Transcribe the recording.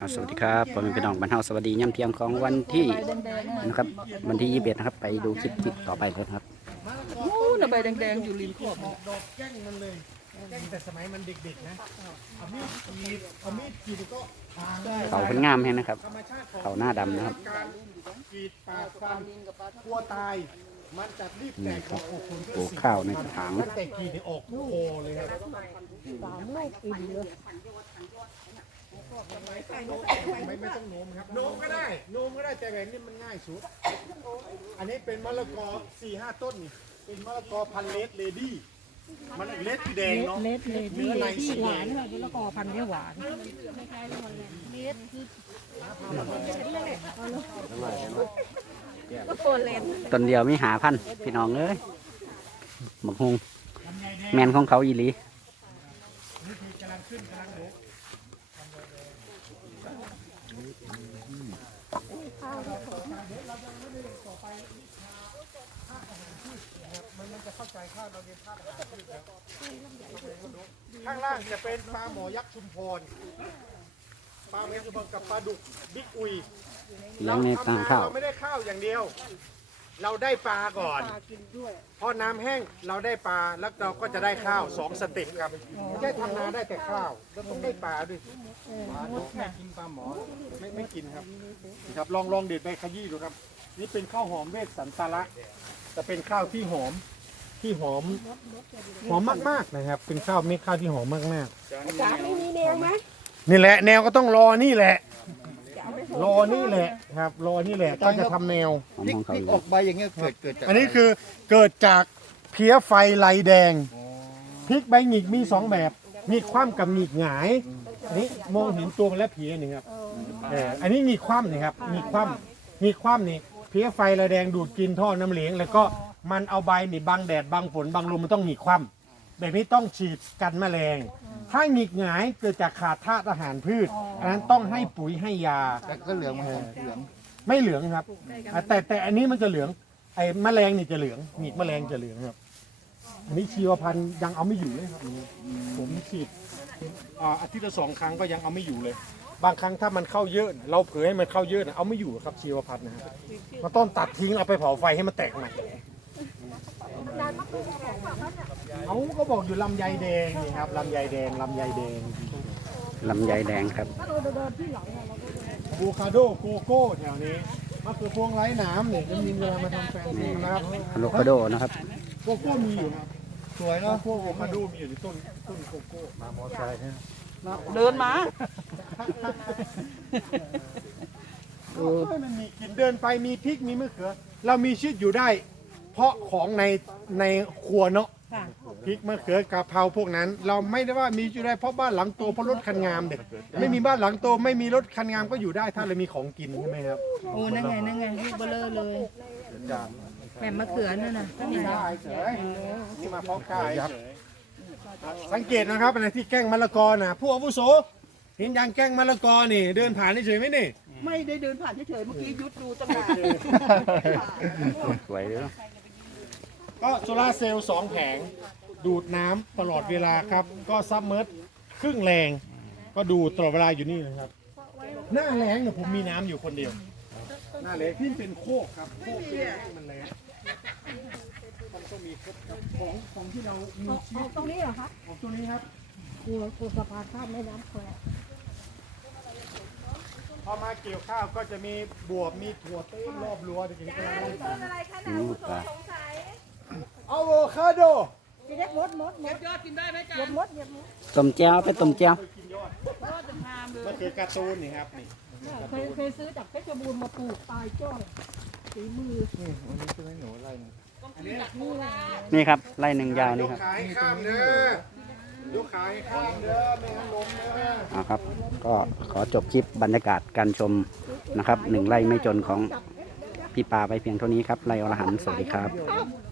อ่าสวัสดีครับผมเป็นพี่น้องบรรเทาสวัสดีย่ำเทียมของวันที่นะครับ วันที่ 21 นะครับ ไปดูคลิปคลิปต่อไปเลยครับนู่นน่ะใบแดงๆอยู่ริมขอบดอกแก้งมันเลยแก้งแต่สมัยมันเด็กๆนะเอามีดกรีดเอามีดกรีดก็ทางได้เขาเพิ่นงามแฮงนะครับธรรมชาติของเขาหน้าดำนะครับการกรีดปาดฟันกลัวตายมันจะรีบแตกออกอกคนปลูกข้าวในกระถางมันแตกกรีดในออกโคเลยครับ ไม่ไม่ต้องโน้มครับโน้มก็ได้โน้มก็ได้แต่แบบนี้มันง่ายสุด อันนี้เป็นมะละกอสี่ห้าต้นนี่เป็นมะละกอพันเลดเลดี้มันเลดสีแดงเนาะเลดเลเนื้ดี้อในสีหแดวางนค่ะแล้วก็พันธุ์ที่หวานต้นเดียวมีหาพันพี่น้องเอ้ยหมกฮงแมนของเขาอีหลีข้างล่างจะเป็นปลาหมอยักษ์ชุมพร ปลาหมอยักษ์ชุมพรกับปลาดุกบิ๊กอุยเลี้ยงในต่างทำข้าว เราไม่ได้ข้าวอย่างเดียว เราได้ปลาก่อนพอน้ำแห้งเราได้ปลาแล้วเราก็จะได้ข้าวสองสเต็ปครับไม่ใช่ทำนาได้แต่ข้าวแล้วต้องได้ปลาด้วยปลาดุกไม่กินปลาหมอไม่ไม่กินครับนี่ครับลองลองเด็ดไปขยี้ดูครับ นี่เป็นข้าวหอมเวสสันตาระจะเป็นข้าวที่หอมที่หอมหอมมากๆนะครับ เป็นข้าวเม็ดข้าวที่หอมมากๆจ๋าไม่มีแนวไหมนี่แหละแนวก็ต้องรอนี่แหละ รอนี่แหละครับรอนี่แหละก็จะทำแนวของของเขาพริอีกหอลีอกใบอย่างเงี้ยเกิดเกิดจากอันนี้คือเกิดจากเพี้ยไฟลายแดงพริกใบหงิกมีสองแบบหงิกคว่ำกับหงิกหงายอันนี้มองเห็นตัวมันแล้วเพี้ยนี่ครับเอออันนี้หงิกคว่ำนี่ครับหงิกคว่ำหงิกคว่ำนี่เพี้ยไฟลายแดงดูดกินท่อน้ำเหลวงแล้วก็มันเอาใบนี่บังแดดบังฝนบังลมมันต้องหงิกคว่ำ แบบนี้ต้องฉีดกันแมลง ถ้าหงิกหงายเกิดจากขาดธาตุอาหารพืชอันนั้นต้องให้ปุ๋ยให้ยา แต่ก็เหลืองมาเหลือง ไม่เหลืองครับอะแต่แต่อันนี้มันจะเหลือง ไอ้แมลงนี่จะเหลืองหนีกแมลงจะเหลืองครับ อันนี้ชีวพันธุ์ยังเอาไม่อยู่เลยครับอันนี้ผมฉีดอ่าอาทิตย์ละสองครั้งก็ยังเอาไม่อยู่เลย บางครั้งถ้ามันเข้าเยอะน่ะเราเผยให้มันเข้าเยอะน่ะเอาไม่อยู่ครับชีวพันธุ์นะครับมันต้นตัดทิ้งเอาไปเผาไฟให้มันแตกใหม่ เขาก็บอกอยู่ลำไยแดงนี่ครับลำไยแดงลำไยแดงลำไยแดงครับอะโวคาโดโกโก้แถวนี้มะเขือพวงไร้หน้ำเนี่ยจะมีเวลามาทำแฟนซีนะครับอะโวคาโดนะครับโกโก้มีอยู่ครับสวยแล้เนาะวพวกอะโวคาโดมีอยู่ในต้นต้นโกโก้มามอไซค์นะเดินมาเออให้มันมีกินเดินไปมีพริกมีมะเขือ เรามีชีวิตอยู่ได้เพราะของในในครัวเนาะค่ะ พริกมะเขือกะเพราพวกนั้น เราไม่ได้ว่ามีอยู่ได้เพราะบ้านหลังโตเพราะรถคันงามเด็กไม่มีบ้านหลังโตไม่มีรถคันงามก็อยู่ได้ถ้าเรามีของกินใช่ไหมครับโอ้นั่นไงนั่นไงลูกเบลอเลยแหม่มมะเขือนั่นน่ะก็มีได้เฉยนี่มาเพาะกายเฉยสังเกตนะครับอะไรที่แกล้งมะละกอนะผู้อาวุโสเห็นยางแกล้งมะละกอนี่ เดินผ่านเฉยๆไหมนี่ไม่ได้เดินผ่านเฉยๆเมื่อกี้ยุดดูตั้งนาน สวยเลย ก็โซลาเซลล์สองแผง ดูดน้ำตลอดเวลาครับ ก็ซับเมิร์ดครึ่งแรง ก็ดูตลอดเวลาอยู่นี่นะครับ หน้าแรงเนี่ยผมมีน้ำอยู่คนเดียว หน้าแรงที่เป็นโคกครับ โคกที่มันแรงมันต้องมีครบครับของของที่เรามีชีวิตตรงนี้เหรอคะของตัวนี้ครับ กลัวกลัวสะพานข้ามแม่น้ำแควพอมาเกี่ยวข้าวก็จะมีบวบมีถั่วเต้นรอบรั้วเด็กๆกำลังเล่นกันอืมปลา อะโวคาโดพี่เล็กมดมดมดยอดกินได้ไหมจ๊ะเหยียบมดเหยียบมดต้มแจ้วไปต้มแจ้วก็คือการ์ตูนนี่ครับนี่เคยเคยซื้อจากเพชรบูรณ์มาปลูกตายจ้อยฝีมือนี่วันนี้ใช่ไหมหนูอะไรนะนี่ครับไล่หนึ่งยาวนี่ครับขายข้ามเด้อยกขายข้ามเด้อไม่งั้นล้มเด้อเอาครับ ก็ขอจบคลิปบรรยากาศการชมนะครับหนึ่งไร่ไม่จนของพี่ปาไปเพียงเท่านี้ครับไร่อรหันต์สวัสดีครับ